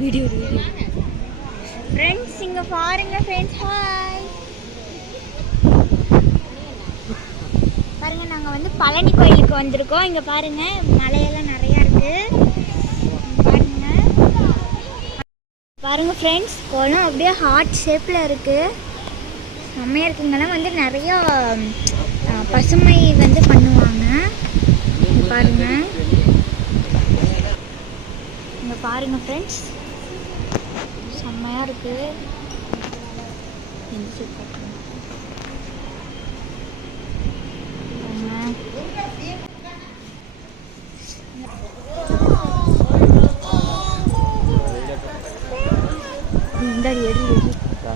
Video friends இங்கே பாருங்க friends. Hi பாருங்க, நாங்கள் வந்து பழனி கோயிலுக்கு வந்திருக்கோம். இங்கே பாருங்க மலையெல்லாம் நிறையா இருக்கு. பாருங்க பாருங்க ஃப்ரெண்ட்ஸ், குளம் அப்படியே ஹார்ட் ஷேப்பில் இருக்கு. செம்மையாக இருக்குங்கெல்லாம் வந்து நிறையா பசுமை வந்து பண்ணுவாங்க. பாருங்க இங்கே பாருங்க ஃப்ரெண்ட்ஸ், செம்மையாக இருக்குது. இந்த சைட் பார்த்துங்க.